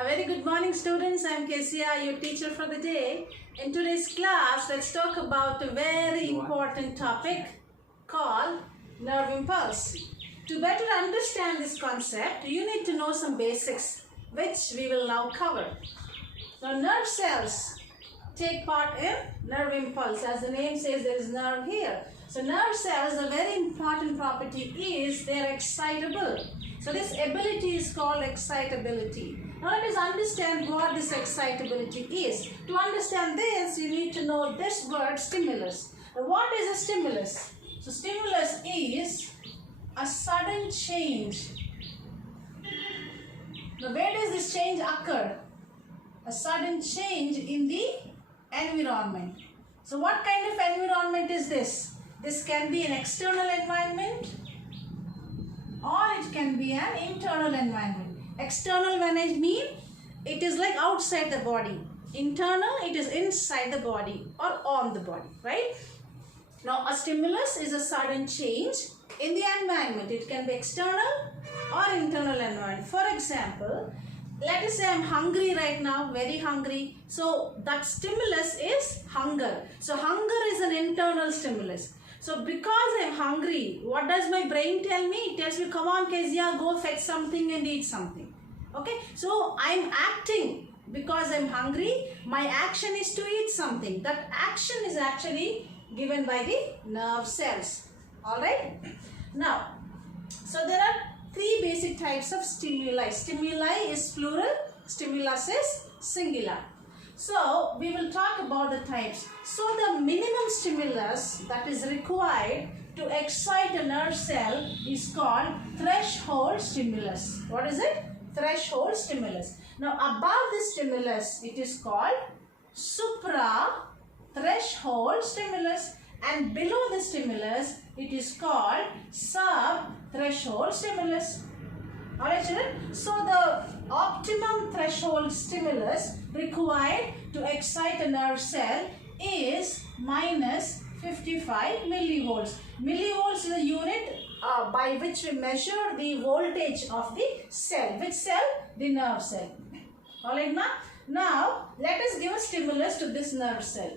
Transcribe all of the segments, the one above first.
A very good morning, students. I am Kezia, your teacher for the day. In today's class, let's talk about a very important topic called nerve impulse. To better understand this concept, you need to know some basics, which we will now cover. Now, nerve cells take part in nerve impulse. As the name says, there is nerve here. So, nerve cells, a very important property is they are excitable. So, this ability is called excitability. Now, let us understand what this excitability is. To understand this, you need to know this word stimulus. Now, what is a stimulus? So, stimulus is a sudden change. Now, where does this change occur? A sudden change in the environment. So, what kind of environment is this? This can be an external environment or it can be an internal environment. External, when I mean, it is like outside the body. Internal, it is inside the body or on the body, right? Now, a stimulus is a sudden change in the environment. It can be external or internal environment. For example, let us say I am hungry right now, very hungry. So, that stimulus is hunger. So, hunger is an internal stimulus. So, because I am hungry, what does my brain tell me? It tells me, come on Kezia, go fetch something and eat something. Okay, so I am acting because I am hungry. My action is to eat something. That action is actually given by the nerve cells. Alright. Now, so there are three basic types of stimuli. Stimuli is plural, stimulus is singular. So, we will talk about the types. So, the minimum stimulus that is required to excite a nerve cell is called threshold stimulus. What is it? Threshold stimulus. Now, above this stimulus, it is called supra-threshold stimulus, and below the stimulus, it is called sub-threshold stimulus. Alright children, so the optimum threshold stimulus required to excite a nerve cell is minus 55 millivolts. Millivolts is the unit by which we measure the voltage of the cell. Which cell? The nerve cell. Alright ma? Now, let us give a stimulus to this nerve cell.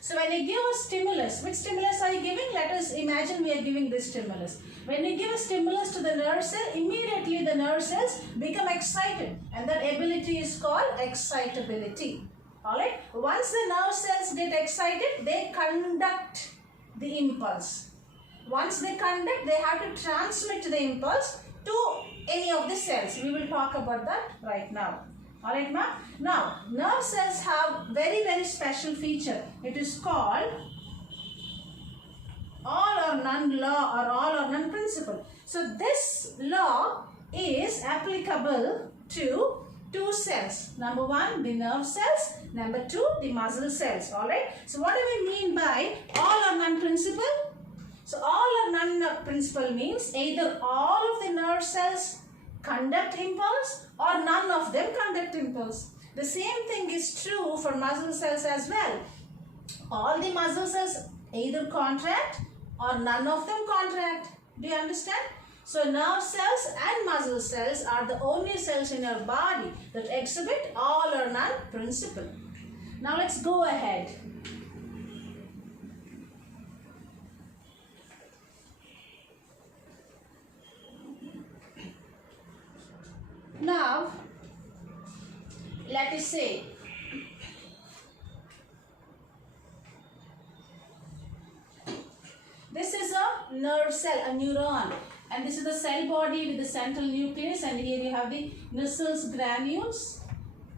So, when you give a stimulus, which stimulus are you giving? Let us imagine we are giving this stimulus. When you give a stimulus to the nerve cell, immediately the nerve cells become excited, and that ability is called excitability. Alright? Once the nerve cells get excited, they conduct the impulse. Once they conduct, they have to transmit the impulse to any of the cells. We will talk about that right now. Alright ma? Now, nerve cells have very special feature. It is called all or none law or all or none principle. So, this law is applicable to two cells. Number one, the nerve cells. Number two, the muscle cells. Alright. So, what do we mean by all or none principle? So, all or none principle means either all of the nerve cells conduct impulse or none of them conduct impulse. The same thing is true for muscle cells as well. All the muscle cells either contract or none of them contract. Do you understand? So, nerve cells and muscle cells are the only cells in your body that exhibit all or none principle. Now, let's go ahead. Now, let us say this is a nerve cell, a neuron, and this is the cell body with the central nucleus, and here you have the Nissls granules.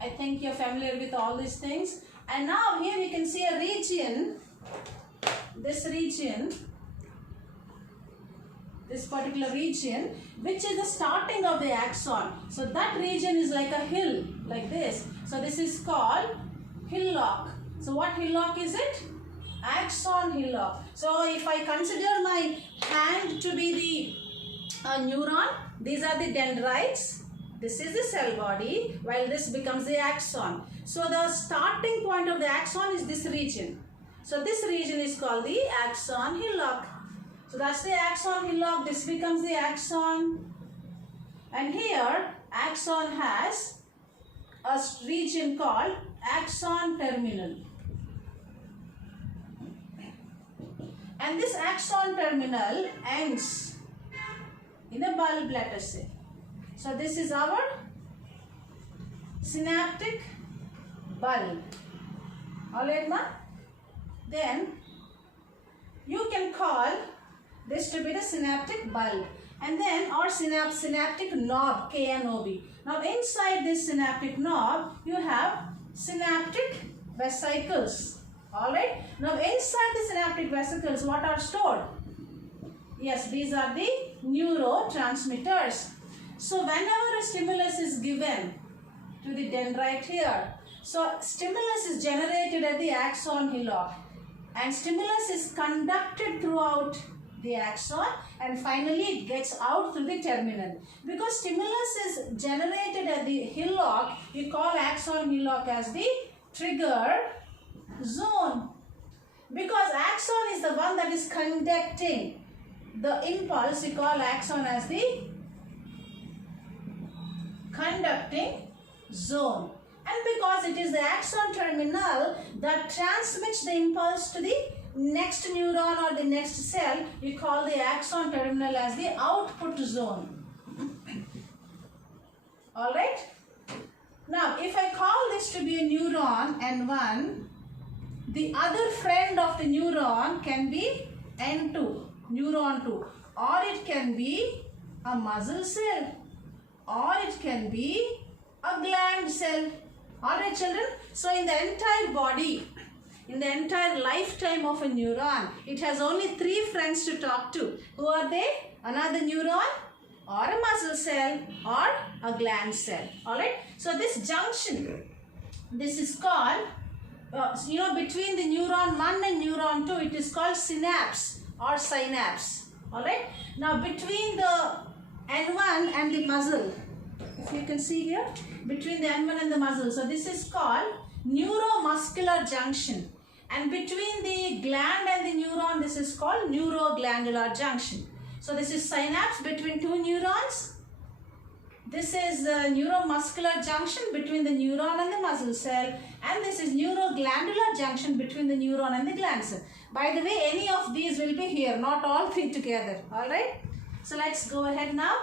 I think you are familiar with all these things. And now here you can see a region, this particular region, which is the starting of the axon. So that region is like a hill, like this. So this is called hillock. So what hillock is it? Axon hillock. So if I consider my hand to be the neuron, these are the dendrites. This is the cell body, while this becomes the axon. So the starting point of the axon is this region. So this region is called the axon hillock. So that's the axon hillock. This becomes the axon. And here axon has a region called axon terminal. And this axon terminal ends in a bulb, let us say. So this is our synaptic bulb. Alright, ma? Then you can call this to be the synaptic bulb. And then our synaptic knob, KNOB. Now inside this synaptic knob, you have synaptic vesicles. Alright. Now inside the synaptic vesicles, what are stored? Yes, these are the neurotransmitters. So whenever a stimulus is given to the dendrite here, so stimulus is generated at the axon hillock and stimulus is conducted throughout the axon and finally it gets out through the terminal. Because stimulus is generated at the hillock, we call axon hillock as the trigger zone. Because axon is the one that is conducting the impulse, we call axon as the conducting zone. And because it is the axon terminal that transmits the impulse to the next neuron or the next cell, we call the axon terminal as the output zone. Alright? Now, if I call this to be a neuron N1, the other friend of the neuron can be N2, neuron 2, or it can be a muscle cell, or it can be a gland cell. Alright, children? So in the entire body, in the entire lifetime of a neuron, it has only 3 friends to talk to. Who are they? Another neuron, or a muscle cell, or a gland cell. Alright? So this junction, this is called, between the neuron 1 and neuron 2, it is called synapse or synapse. Alright? Now between the N1 and the muscle, if you can see here, between the N1 and the muscle, so this is called neuromuscular junction. And between the gland and the neuron, this is called neuroglandular junction. So this is synapse between 2 neurons. This is the neuromuscular junction between the neuron and the muscle cell. And this is neuroglandular junction between the neuron and the gland cell. By the way, any of these will be here, not all 3 together. Alright? So let's go ahead now.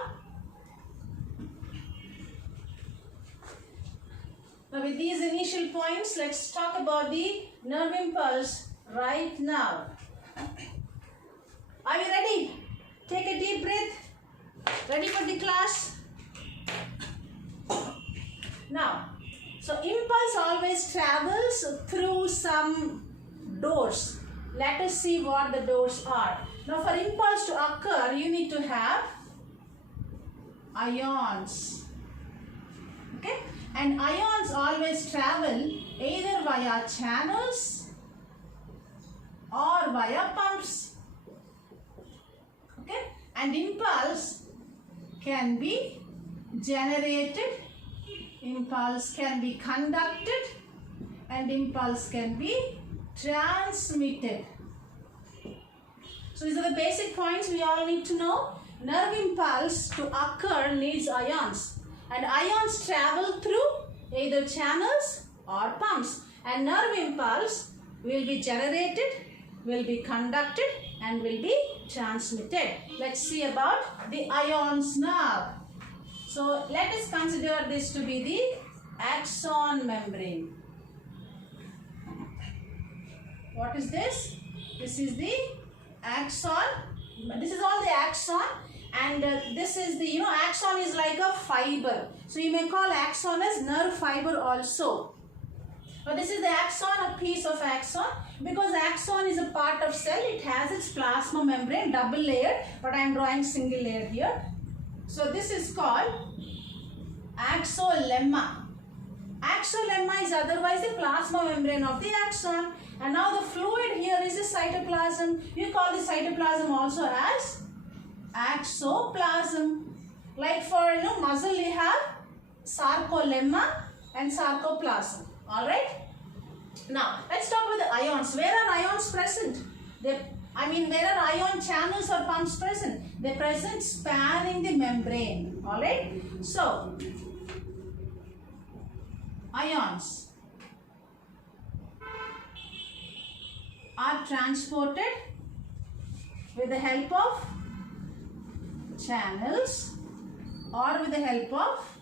Now with these initial points, let's talk about the nerve impulse right now. Are you ready? Take a deep breath. Ready for the class? Now, so impulse always travels through some doors. Let us see what the doors are. Now for impulse to occur, you need to have ions. Okay? And ions always travel either via channels or via pumps. Okay? And impulse can be generated, impulse can be conducted, and impulse can be transmitted. So these are the basic points we all need to know. Nerve impulse to occur needs ions. And ions travel through either channels or pumps. And nerve impulse will be generated, will be conducted, and will be transmitted. Let's see about the ions now. So let us consider this to be the axon membrane. What is this? This is the axon. This is all the axon. And this is the, axon is like a fiber. So you may call axon as nerve fiber also. But this is the axon, a piece of axon. Because axon is a part of cell, it has its plasma membrane, double layered. But I am drawing single layer here. So this is called axolemma. Axolemma is otherwise the plasma membrane of the axon. And now the fluid here is the cytoplasm. You call the cytoplasm also as axoplasm. Like for muscle you have sarcolemma and sarcoplasm. Alright? Now let's talk about the ions. Where are ions present? Where are ion channels or pumps present? They're present spanning the membrane. Alright? So ions are transported with the help of channels or with the help of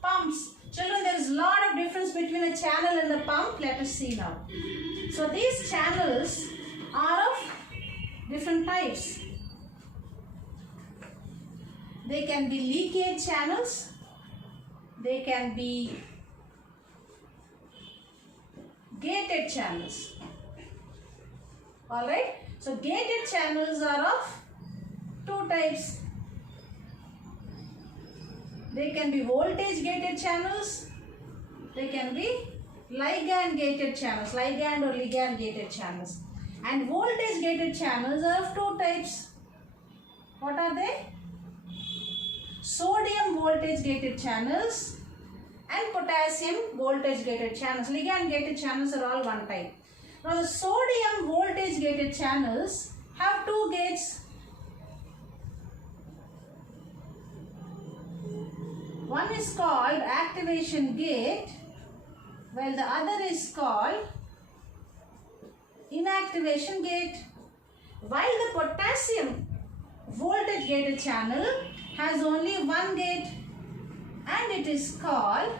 pumps. Children, there is a lot of difference between a channel and a pump. Let us see now. So these channels are of different types. They can be leakage channels. They can be gated channels. Alright. So gated channels are of two types. They can be voltage gated channels. They can be ligand gated channels. Ligand or ligand gated channels. And voltage gated channels are of two types. What are they? Sodium voltage gated channels and potassium voltage gated channels. Ligand gated channels are all one type. Now the sodium voltage gated channels have two gates. One is called activation gate, while the other is called inactivation gate. While the potassium voltage gated channel has only one gate and it is called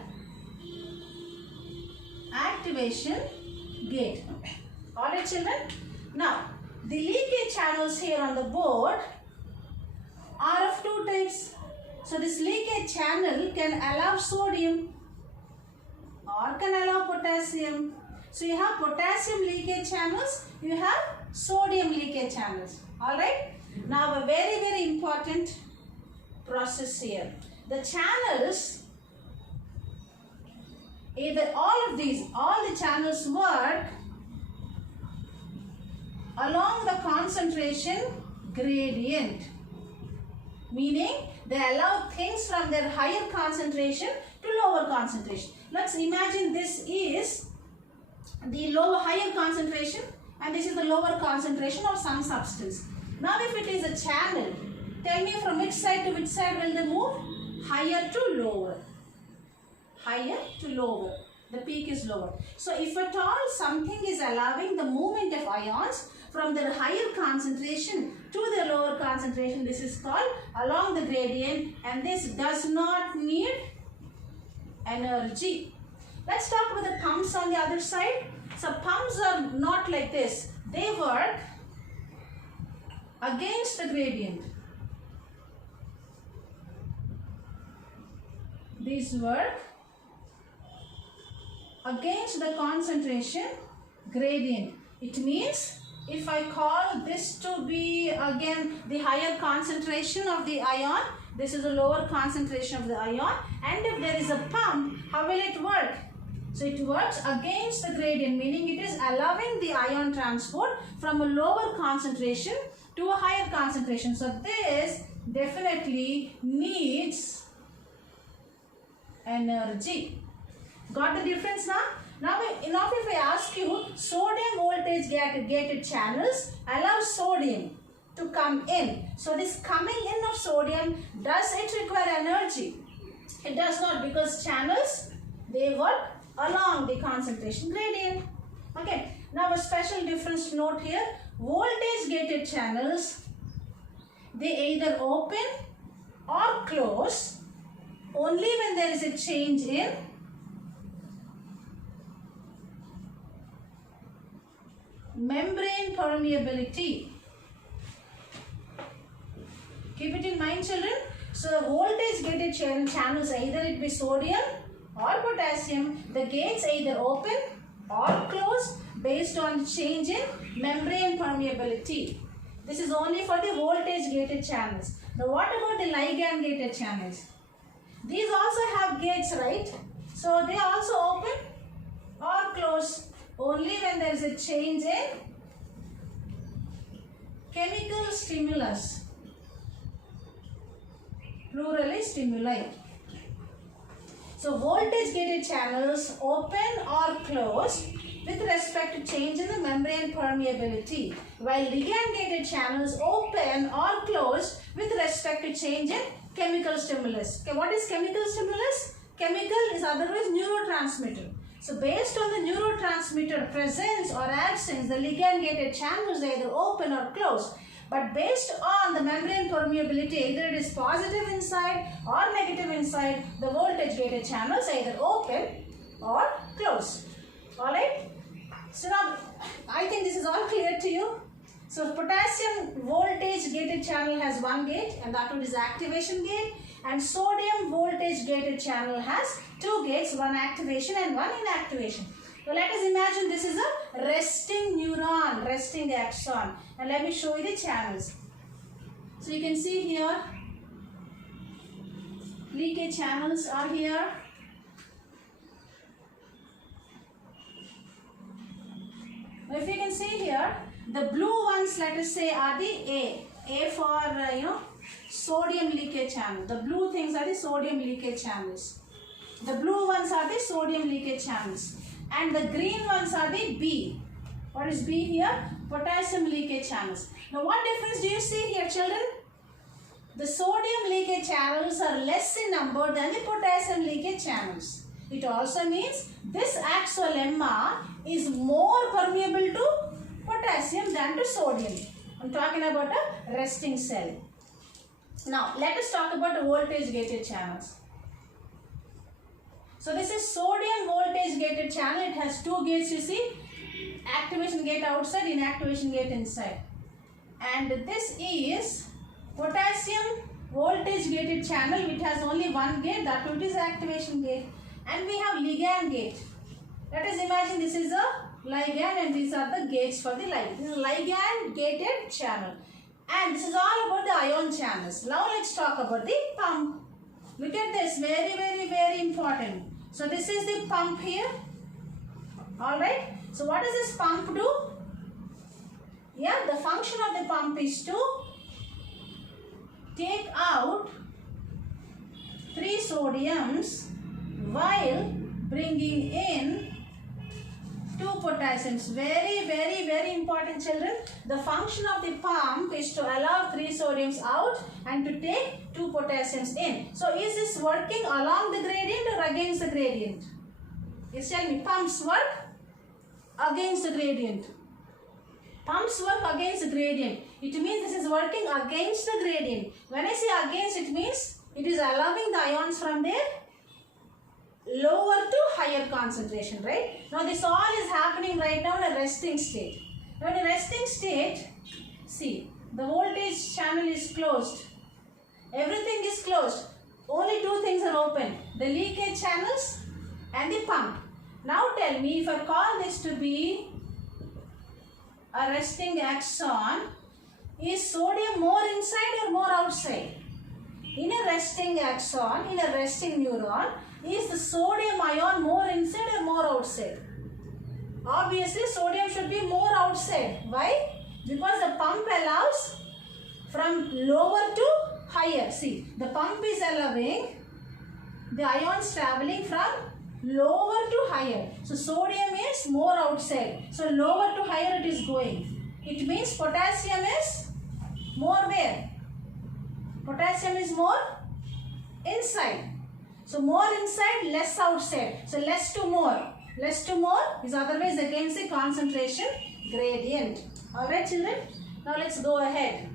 activation gate. Alright children. Now the leakage channels here on the board are of two types. So this leakage channel can allow sodium or can allow potassium. So you have potassium leakage channels, you have sodium leakage channels. Alright. Now a very important process here. The channels, either all the channels work along the concentration gradient. Meaning they allow things from their higher concentration to lower concentration. Let's imagine this is the higher concentration and this is the lower concentration of some substance. Now if it is a channel, tell me from which side to which side will they move? Higher to lower. Higher to lower. The peak is lower. So if at all something is allowing the movement of ions from their higher concentration to their lower concentration, this is called along the gradient, and this does not need energy. Let's talk about the pumps on the other side. So pumps are not like this. They work against the gradient. These work against the concentration gradient. It means if I call this to be again the higher concentration of the ion, this is a lower concentration of the ion, and if there is a pump, how will it work? So it works against the gradient, meaning it is allowing the ion transport from a lower concentration to a higher concentration. So this definitely needs energy. Got the difference now? Now if I ask you, sodium voltage gated channels allow sodium to come in. So this coming in of sodium, does it require energy? It does not, because channels, they work along the concentration gradient. Okay. Now a special difference to note here, voltage gated channels, they either open or close only when there is a change in membrane permeability. Keep it in mind children. So the voltage gated channels, either it be sodium or potassium, the gates either open or close based on change in membrane permeability. This is only for the voltage gated channels. Now what about the ligand gated channels? These also have gates, right? So they also open or close only when there is a change in chemical stimulus. Plural is stimuli. So voltage gated channels open or close with respect to change in the membrane permeability, while ligand gated channels open or close with respect to change in chemical stimulus. Okay, what is chemical stimulus? chemical is otherwise neurotransmitter. So based on the neurotransmitter presence or absence, the ligand-gated channel is either open or closed. But based on the membrane permeability, either it is positive inside or negative inside, the voltage-gated channel is either open or closed. Alright? So now, I think this is all clear to you. So potassium voltage-gated channel has one gate, and that one is activation gate. And sodium voltage-gated channel has two gates, one activation and one inactivation. So let us imagine this is a resting neuron, resting axon. And let me show you the channels. So you can see here, leakage channels are here. Now if you can see here, the blue ones, let us say, are the A for, sodium leakage channel. The blue things are the sodium leakage channels. The blue ones are the sodium leakage channels. And the green ones are the B. What is B here? Potassium leakage channels. Now what difference do you see here, children? The sodium leakage channels are less in number than the potassium leakage channels. It also means this axolemma is more permeable to potassium than to sodium. I'm talking about a resting cell. Now let us talk about voltage gated channels. So this is sodium voltage gated channel. It has two gates, you see. Activation gate outside, inactivation gate inside. And this is potassium voltage gated channel which has only one gate, that one is activation gate. And we have ligand gate. Let us imagine this is a ligand and these are the gates for the ligand. This is a ligand gated channel. And this is all about the ion channels. Now let's talk about the pump. Look at this, very, very, very important. So this is the pump here. Alright. So what does this pump do? Yeah, the function of the pump is to take out 3 sodiums while bringing in 2 potassiums. Very, very, very important, children. The function of the pump is to allow 3 sodiums out and to take 2 potassiums in. So is this working along the gradient or against the gradient? Yes, tell me. Pumps work against the gradient. Pumps work against the gradient. It means this is working against the gradient. When I say against, it means it is allowing the ions from their lower to higher concentration, right? Now this all is happening right now in a resting state. Now in a resting state, see, the voltage channel is closed. Everything is closed. Only 2 things are open. The leakage channels and the pump. Now tell me, if I call this to be a resting axon, is sodium more inside or more outside? In a resting axon, in a resting neuron, is the sodium ion more inside or more outside? Obviously, sodium should be more outside. Why? Because the pump allows from lower to higher. See, the pump is allowing the ions traveling from lower to higher. So, sodium is more outside. So, lower to higher it is going. It means potassium is more where? Potassium is more inside. So, more inside, less outside. So, less to more. Less to more is otherwise against the concentration gradient. Alright, children? Now, let's go ahead.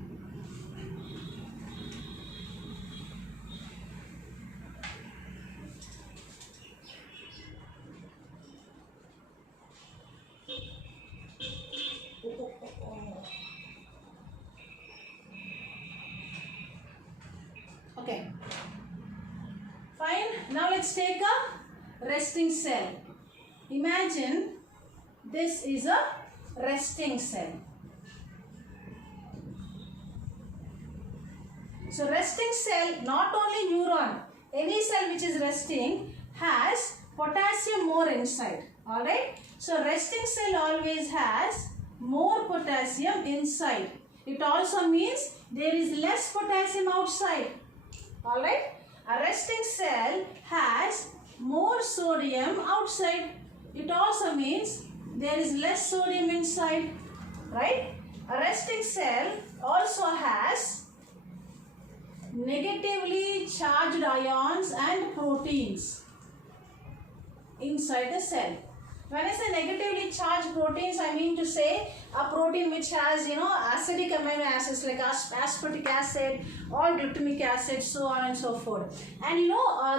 Okay. Fine. Now let's take a resting cell. Imagine this is a resting cell. So resting cell, not only neuron, any cell which is resting has potassium more inside. Alright. So resting cell always has more potassium inside. It also means there is less potassium outside. Alright. A resting cell has more sodium outside. It also means there is less sodium inside. Right? A resting cell also has negatively charged ions and proteins. inside the cell. When I say negatively charged proteins, I mean to say a protein which has, acidic amino acids like aspartic acid or glutamic acid, so on and so forth. And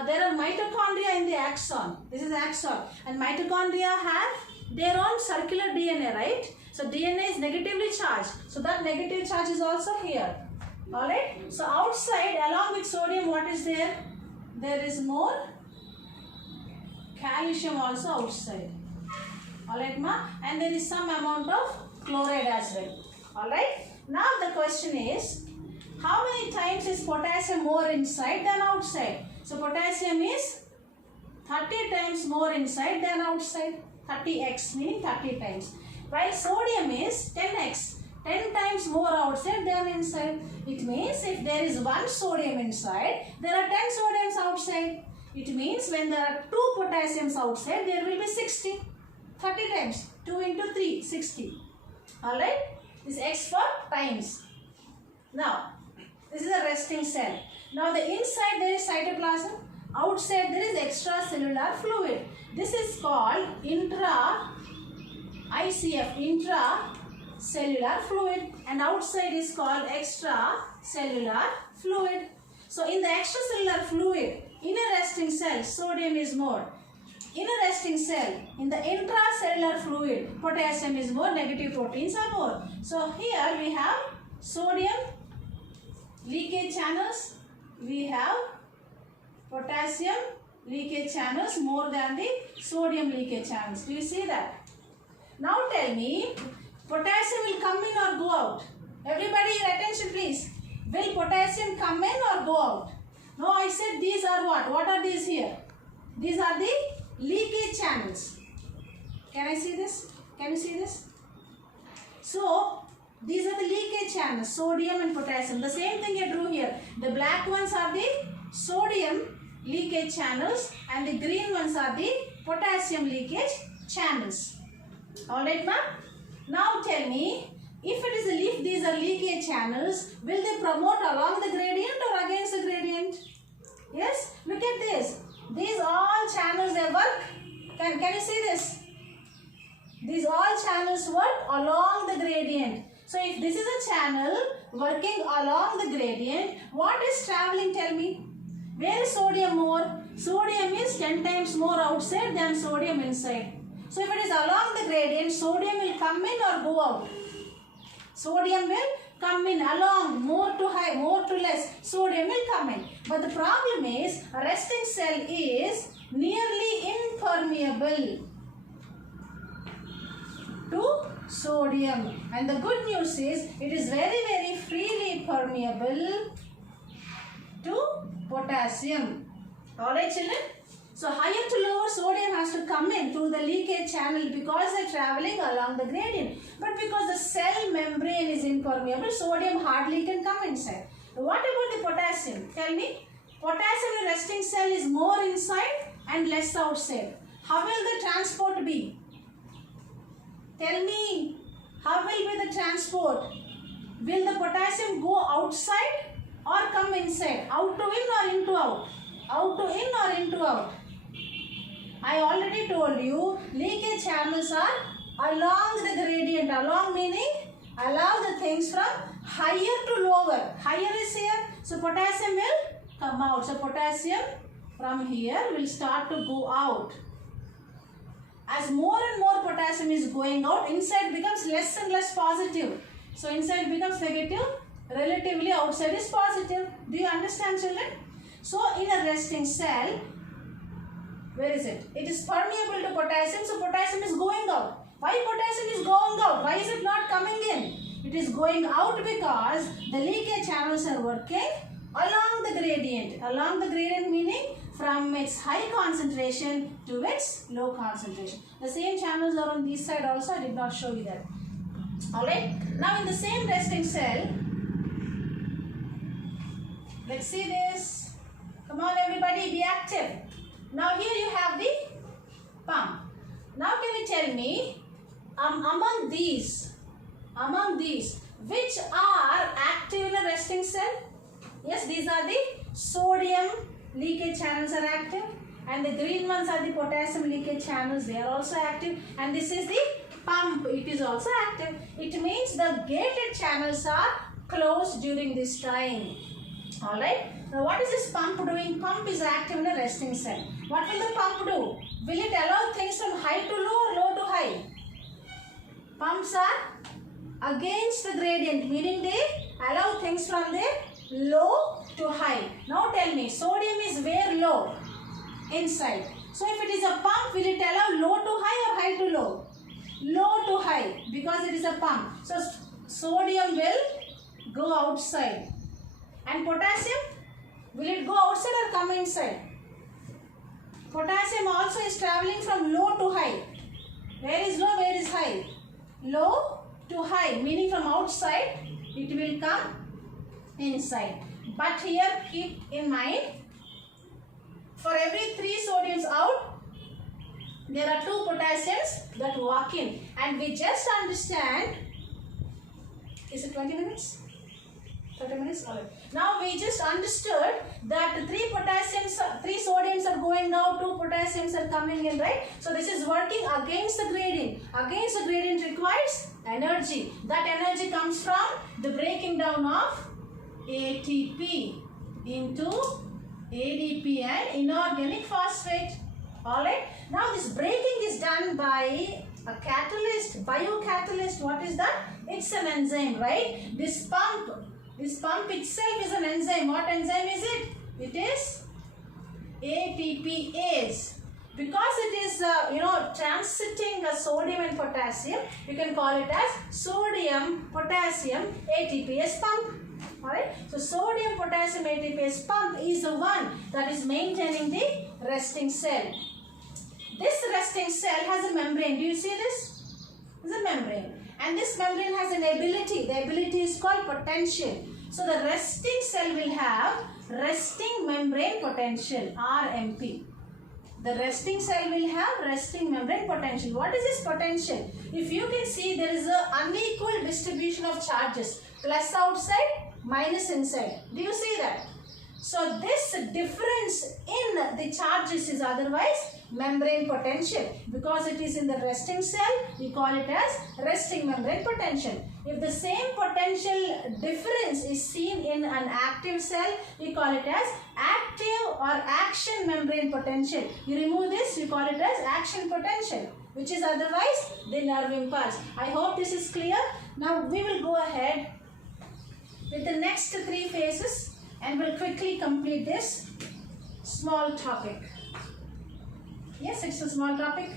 there are mitochondria in the axon. This is axon. And mitochondria have their own circular DNA, right? So DNA is negatively charged. So that negative charge is also here. Alright? So outside, along with sodium, what is there? There is more calcium also outside. Alright, ma? And there is some amount of chloride as well. Alright? Now the question is, how many times is potassium more inside than outside? So potassium is 30 times more inside than outside. 30x meaning 30 times. While sodium is 10x. 10 times more outside than inside. It means if there is one sodium inside, there are 10 sodiums outside. It means when there are 2 potassiums outside, there will be 60. 30 times. 2 into 3, 60. Alright? This x for times. Now, this is a resting cell. Now, the inside there is cytoplasm. Outside there is extracellular fluid. This is called ICF, intracellular fluid. And outside is called extracellular fluid. So, in the extracellular fluid, in a resting cell, sodium is more. In a resting cell, in the intracellular fluid, potassium is more, negative proteins are more. So here we have sodium leakage channels, we have potassium leakage channels more than the sodium leakage channels. Do you see that? Now tell me, potassium will come in or go out? Everybody attention please. Will potassium come in or go out? No, I said these are what? What are these here? These are the leakage channels. Can I see this? Can you see this? So, these are the leakage channels, sodium and potassium. The same thing I drew here. The black ones are the sodium leakage channels and the green ones are the potassium leakage channels. Alright, ma'am? Now tell me, if these are leakage channels, will they promote along the gradient or against the gradient? Yes? Look at this. These all channels they work. Can you see this? These all channels work along the gradient. So if this is a channel working along the gradient, what is traveling? Tell me. Where is sodium more? Sodium is 10 times more outside than sodium inside. So if it is along the gradient, sodium will come in or go out? Sodium will come in along, more to high, more to less, sodium will come in. But the problem is, a resting cell is nearly impermeable to sodium. And the good news is, it is very, very freely permeable to potassium. Alright children? So higher to lower, sodium has to come in through the leakage channel because they are traveling along the gradient. But because the cell membrane is impermeable, sodium hardly can come inside. What about the potassium? Tell me. Potassium in a resting cell is more inside and less outside. How will the transport be? Tell me. How will be the transport? Will the potassium go outside or come inside? Out to in or into out? Out to in or into out? I already told you, leakage channels are along the gradient. Along meaning, allow the things from higher to lower. Higher is here, so potassium will come out. So potassium from here will start to go out. As more and more potassium is going out, inside becomes less and less positive. So inside becomes negative, relatively outside is positive. Do you understand, children? So in a resting cell, where is it? It is permeable to potassium, so potassium is going out. Why potassium is going out? Why is it not coming in? It is going out because the leakage channels are working along the gradient. Along the gradient meaning from its high concentration to its low concentration. The same channels are on this side also. I did not show you that. Alright. Now in the same resting cell, let's see this. Come on everybody, be active. Now here you have the pump. Now can you tell me, among these, which are active in a resting cell? Yes, these are the sodium leakage channels are active. and the green ones are the potassium leakage channels. They are also active, and this is the pump. It is also active. It means the gated channels are closed during this time. Alright. Now what is this pump doing? Pump is active in a resting cell. What will the pump do? Will it allow things from high to low or low to high? Pumps are against the gradient, meaning they allow things from the low to high. Now tell me, sodium is where low? Inside. So if it is a pump, will it allow low to high or high to low? Low to high, because it is a pump. So sodium will go outside. And potassium, will it go outside or come inside? Potassium also is traveling from low to high. Where is low, where is high? Low to high, meaning from outside it will come inside. But here keep in mind, for every 3 sodiums out, there are 2 potassiums that walk in. And we just understand, is it 20 minutes? 30 minutes? Alright. Now we just understood that 3 sodiums are going out, 2 potassiums are coming in, right? So this is working against the gradient. Against the gradient requires energy. That energy comes from the breaking down of ATP into ADP and inorganic phosphate. Alright. Now this breaking is done by a catalyst, biocatalyst. What is that? It's an enzyme, right? This pump itself is an enzyme. What enzyme is it? It is ATPase. Because it is transiting a sodium and potassium, you can call it as sodium potassium ATPase pump. Alright, so sodium potassium ATPase pump is the one that is maintaining the resting cell. This resting cell has a membrane. Do you see this? It's a membrane. And this membrane has an ability. The ability is called potential. So the resting cell will have resting membrane potential, RMP. The resting cell will have resting membrane potential. What is this potential? If you can see, there is an unequal distribution of charges. Plus outside, minus inside. Do you see that? So this difference in the charges is otherwise membrane potential. Because it is in the resting cell, we call it as resting membrane potential. If the same potential difference is seen in an active cell, we call it as active or action membrane potential. You remove this, you call it as action potential, which is otherwise the nerve impulse. I hope this is clear. Now we will go ahead with the next 3 phases and we'll quickly complete this small topic. Yes, it's a small topic.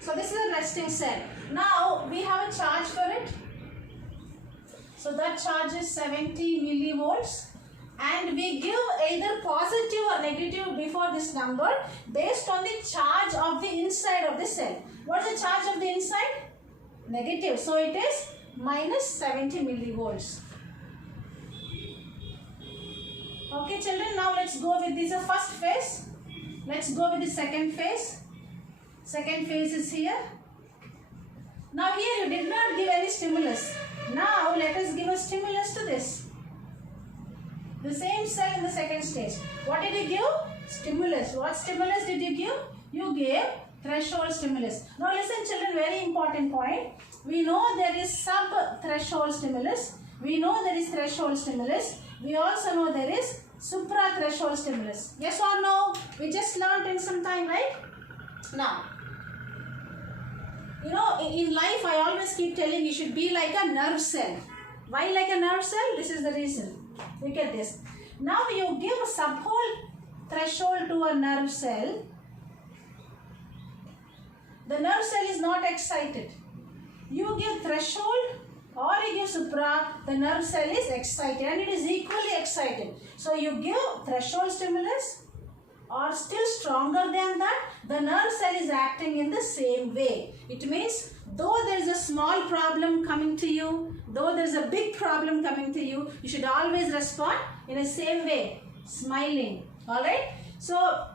So this is a resting cell. Now we have a charge for it. So that charge is 70 millivolts. And we give either positive or negative before this number based on the charge of the inside of the cell. What is the charge of the inside? Negative. So it is minus 70 millivolts. Okay children, now let's go with this first phase. Let's go with the second phase. Second phase is here. Now here you did not give any stimulus. Now let us give a stimulus to this. The same cell in the second stage. What did you give? Stimulus. What stimulus did you give? You gave threshold stimulus. Now listen children, very important point. We know there is sub-threshold stimulus. We know there is threshold stimulus. We also know there is supra-threshold stimulus. Yes or no? We just learned in some time, right? Now, in life I always keep telling you should be like a nerve cell. Why like a nerve cell? This is the reason. Look at this. Now you give a subwhole threshold to a nerve cell. The nerve cell is not excited. You give threshold or you give supra, the nerve cell is excited and it is equally excited. So you give threshold stimulus or still stronger than that, the nerve cell is acting in the same way. It means though there is a small problem coming to you, though there is a big problem coming to you, you should always respond in the same way, smiling. Alright? So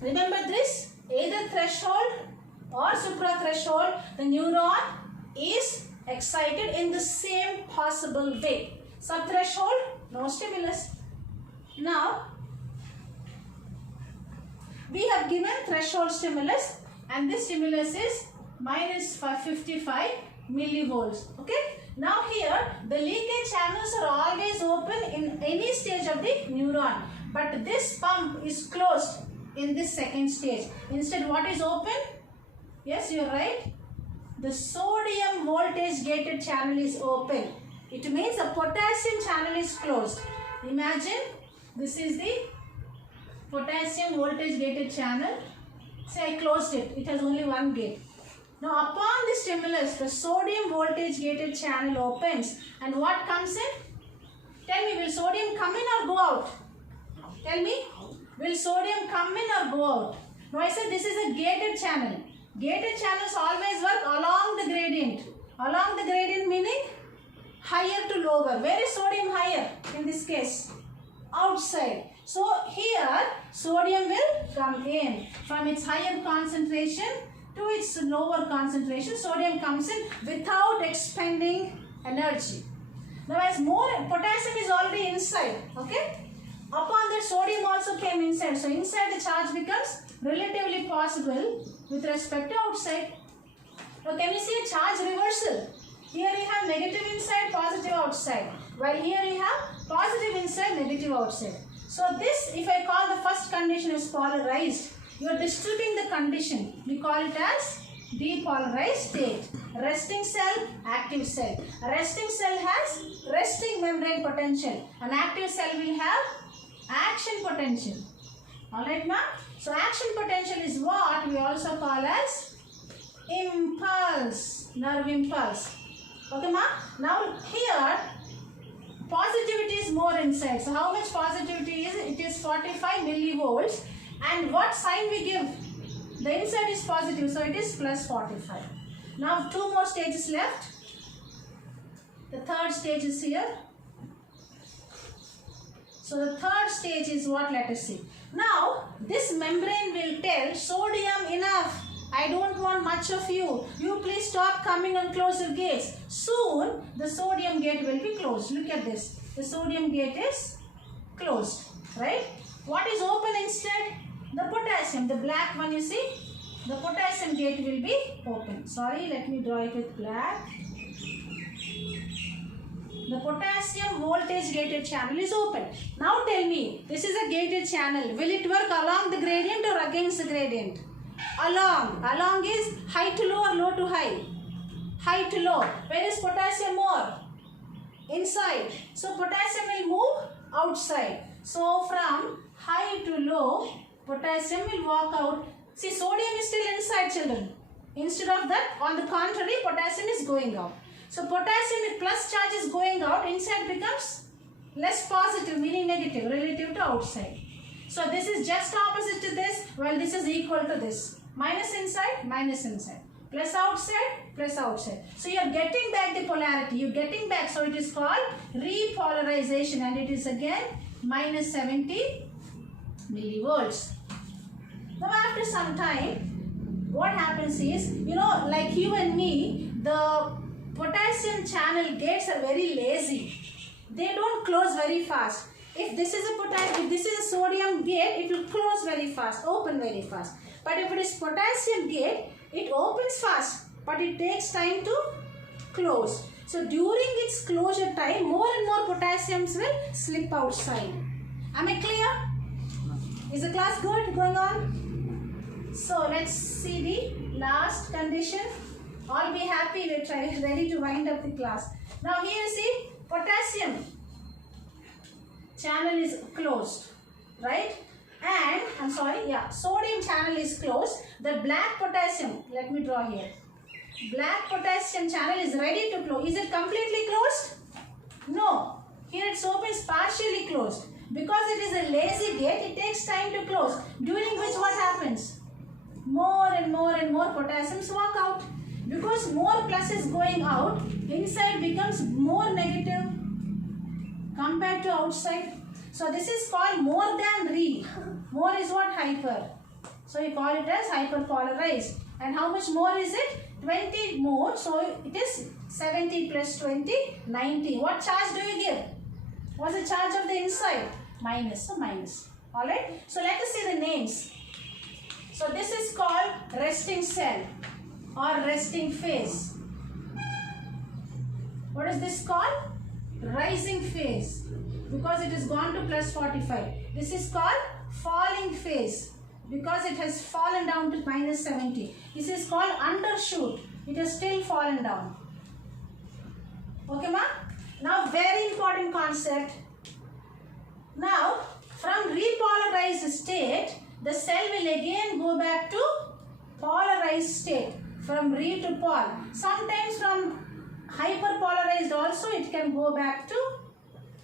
remember this, either threshold or suprathreshold, the neuron is excited in the same possible way. Subthreshold, no stimulus. Now, we have given threshold stimulus and this stimulus is minus 55 millivolts. Okay. Now here the leakage channels are always open in any stage of the neuron, but this pump is closed in this second stage. Instead, what is open? Yes, you are right. The sodium voltage gated channel is open. It means the potassium channel is closed. Imagine this is the potassium voltage gated channel. Say I closed it. It has only one gate. Now upon the stimulus, the sodium voltage gated channel opens and what comes in? Tell me, will sodium come in or go out? Tell me, will sodium come in or go out? Now I said this is a gated channel. Gated channels always work along the gradient. Along the gradient meaning higher to lower. Where is sodium higher in this case? Outside. So here sodium will come in from its higher concentration to its lower concentration. Sodium comes in without expending energy. Now as more potassium is already inside, okay? Upon that sodium also came inside. So inside the charge becomes relatively possible with respect to outside. Now can you see a charge reversal? Here we have negative inside, positive outside. While here we have positive inside, negative outside. So this, if I call the first condition as polarized, you are disturbing the condition. We call it as depolarized state. Resting cell, active cell. A resting cell has resting membrane potential. An active cell will have action potential. Alright, ma? So action potential is what we also call as impulse, nerve impulse. Okay, ma? Now here positivity is more inside. So how much positivity is it? It is 45 millivolts. And what sign we give? The inside is positive, so it is plus 45. Now two more stages left. The third stage is here. So the third stage is what? Let us see. Now this membrane will tell sodium enough. I don't want much of you. You please stop coming and close your gates. Soon the sodium gate will be closed. Look at this. The sodium gate is closed. Right? What is open instead? The potassium. The black one you see. The potassium gate will be open. Sorry, let me draw it with black. The potassium voltage gated channel is open. Now tell me, this is a gated channel. Will it work along the gradient or against the gradient? Along. Along is high to low or low to high? High to low. Where is potassium more? Inside. So potassium will move outside. So from high to low, potassium will walk out. See, sodium is still inside, children. Instead of that, on the contrary, potassium is going out. So potassium with plus charge is going out. Inside becomes less positive, meaning negative, relative to outside. So this is just opposite to this, while this is equal to this. Minus inside, minus inside. Plus outside, plus outside. So you are getting back the polarity. You are getting back. So it is called repolarization and it is again minus 70 millivolts. Now after some time, what happens is, you know, like you and me, the potassium channel gates are very lazy. They don't close very fast. If this is a sodium gate, it will close very fast, open very fast. But if it is potassium gate, it opens fast, but it takes time to close. So during its closure time, more and more potassiums will slip outside. Am I clear? Is the class good going on? So let's see the last condition. All be happy, we're ready to wind up the class. Now here see, potassium channel is closed, right? And, sodium channel is closed. The black potassium, let me draw here. Black potassium channel is ready to close. Is it completely closed? No. Here it's open, it's partially closed. Because it is a lazy gate, it takes time to close. During which what happens? More and more and more potassiums walk out. Because more plus is going out, inside becomes more negative compared to outside. So this is called more than re. More is what? Hyper. So you call it as hyperpolarized. And how much more is it? 20 more. So it is 70 plus 20, 90. What charge do you give? What's the charge of the inside? Minus, so minus. Alright, so let us see the names. So this is called resting cell or resting phase. What is this called? Rising phase, because it has gone to plus 45. This is called falling phase, because it has fallen down to minus 70. This is called undershoot. It has still fallen down. Okay, ma? Now, very important concept. Now, from repolarized state, the cell will again go back to polarized state, from re to pol. Sometimes from hyperpolarized also it can go back to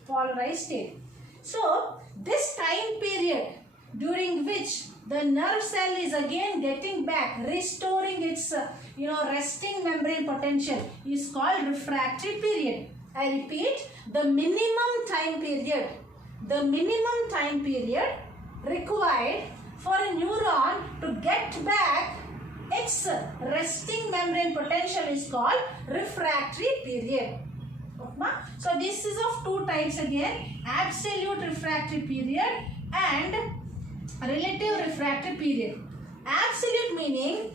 polarized state. So, this time period during which the nerve cell is again getting back, restoring its resting membrane potential is called refractory period. I repeat, the minimum time period required for a neuron to get back its resting membrane potential is called refractory period. Okay. So this is of two types again, absolute refractory period and relative refractory period. Absolute meaning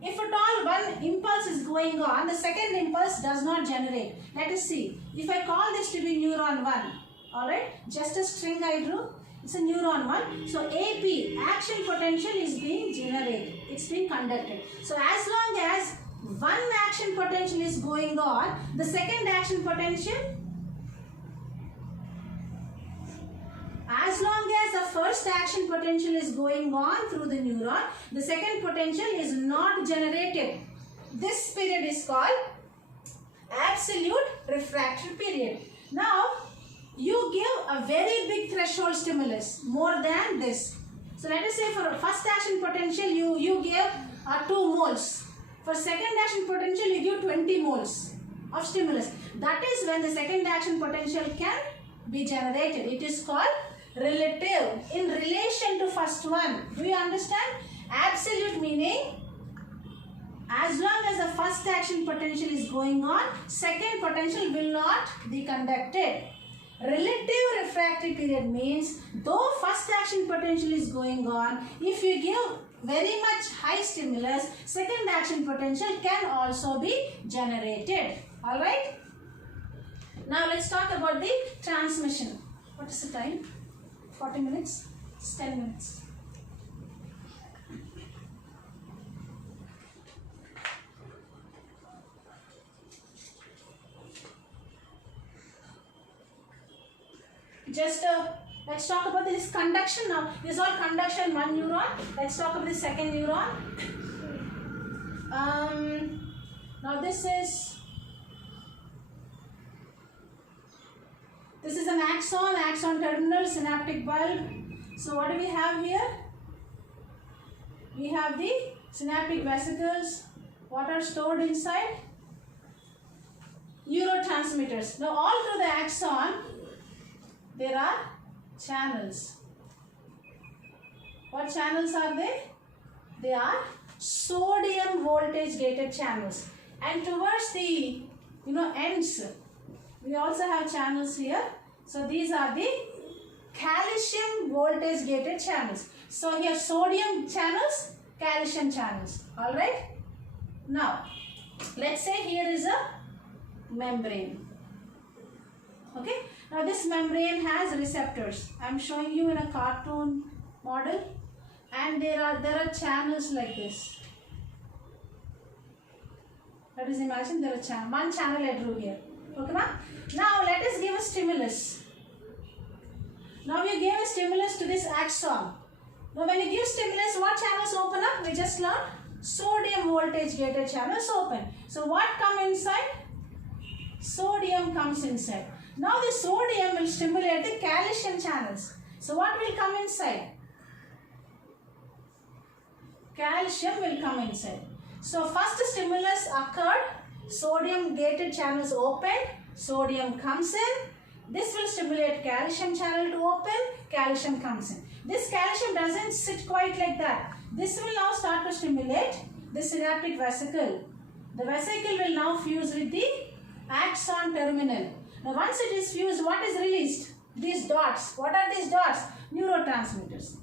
if at all one impulse is going on, the second impulse does not generate. Let us see. If I call this to be neuron 1, alright, just a string I drew, it's a neuron 1. So AP, action potential, is being generated. It's being conducted. So as long as one action potential is going on, the second action potential, as long as the first action potential is going on through the neuron, the second potential is not generated. This period is called absolute refractory period. Now, you give a very big threshold stimulus, more than this. So let us say for first action potential you give 2 moles. For second action potential you give 20 moles of stimulus. That is when the second action potential can be generated. It is called relative, in relation to first one. Do you understand? Absolute meaning, as long as the first action potential is going on, second potential will not be conducted. Relative refractory period means, though first action potential is going on, if you give very much high stimulus, second action potential can also be generated. Alright? Now let's talk about the transmission. What is the time? 40 minutes? It's 10 minutes. Let's talk about this conduction now. This is all conduction, one neuron. Let's talk about the second neuron. Now this is an axon terminal, synaptic bulb. So what do we have here? We have the synaptic vesicles. What are stored inside? Neurotransmitters. Now all through the axon, there are channels. What channels are they? They are sodium voltage gated channels. And towards the ends, we also have channels here. So these are the calcium voltage gated channels. So here sodium channels, calcium channels. Alright. Now, let's say here is a membrane. Okay. Now this membrane has receptors. I am showing you in a cartoon model, and there are channels like this. Let us imagine there are one channel I drew here. Okay, ma? Now let us give a stimulus. Now you gave a stimulus to this axon. Now when you give stimulus, what channels open up? We just learned sodium voltage gated channels open. So what come inside? Sodium comes inside. Now the sodium will stimulate the calcium channels. So what will come inside? Calcium will come inside. So first stimulus occurred, sodium gated channels opened, sodium comes in. This will stimulate calcium channel to open, calcium comes in. This calcium doesn't sit quite like that. This will now start to stimulate the synaptic vesicle. The vesicle will now fuse with the axon terminal. Now once it is fused, what is released? These dots. What are these dots? Neurotransmitters.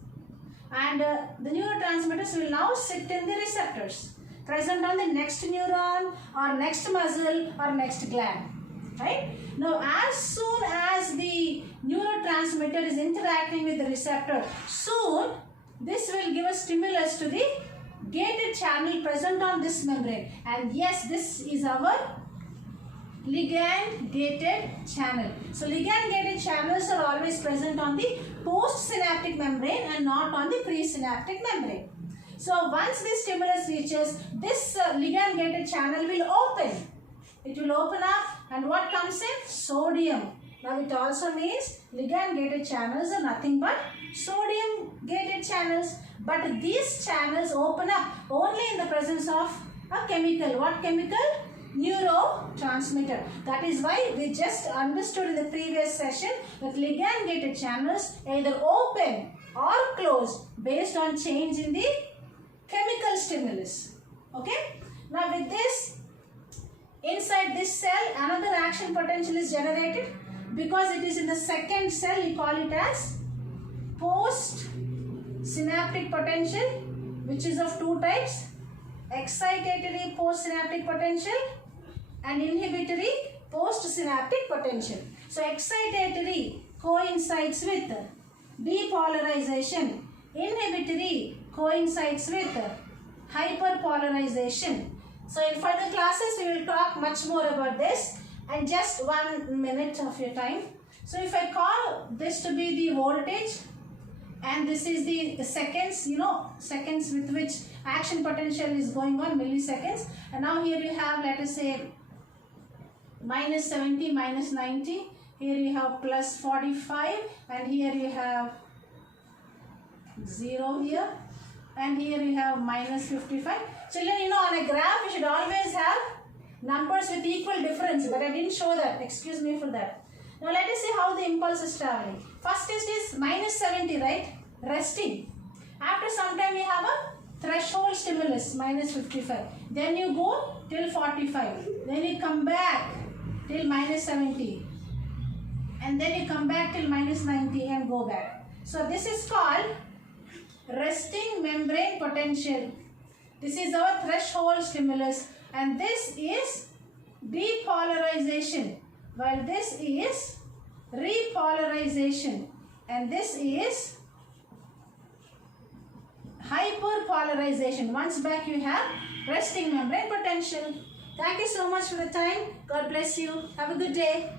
And the neurotransmitters will now sit in the receptors present on the next neuron or next muscle or next gland. Right? Now as soon as the neurotransmitter is interacting with the receptor, soon this will give a stimulus to the gated channel present on this membrane. And yes, this is our ligand gated channel. So ligand gated channels are always present on the postsynaptic membrane and not on the presynaptic membrane. So once this stimulus reaches, this ligand gated channel will open. It will open up, and what comes in? Sodium. Now it also means ligand gated channels are nothing but sodium gated channels. But these channels open up only in the presence of a chemical. What chemical? Neurotransmitter. That is why we just understood in the previous session that ligand gated channels either open or close based on change in the chemical stimulus. Okay. Now with this, inside this cell another action potential is generated. Because it is in the second cell, we call it as postsynaptic potential, which is of two types: excitatory postsynaptic potential and inhibitory postsynaptic potential. So excitatory coincides with depolarization, inhibitory coincides with hyperpolarization. So in further classes we will talk much more about this. And just 1 minute of your time. So if I call this to be the voltage, and this is the seconds, seconds with which action potential is going on, milliseconds. And now here you have, let us say, minus 70, minus 90. Here you have plus 45, and here you have 0 here, and here you have minus 55. Children, on a graph you should always have numbers with equal difference, but I didn't show that. Excuse me for that. Now let us see how the impulse is traveling. First test is minus 70, right? Resting. After some time we have a threshold stimulus, minus 55. Then you go till 45. Then you come back till minus 70. And then you come back till minus 90 and go back. So this is called resting membrane potential. This is our threshold stimulus. And this is depolarization, while this is repolarization, and this is hyperpolarization. Once back you have resting membrane potential. Thank you so much for the time. God bless you. Have a good day.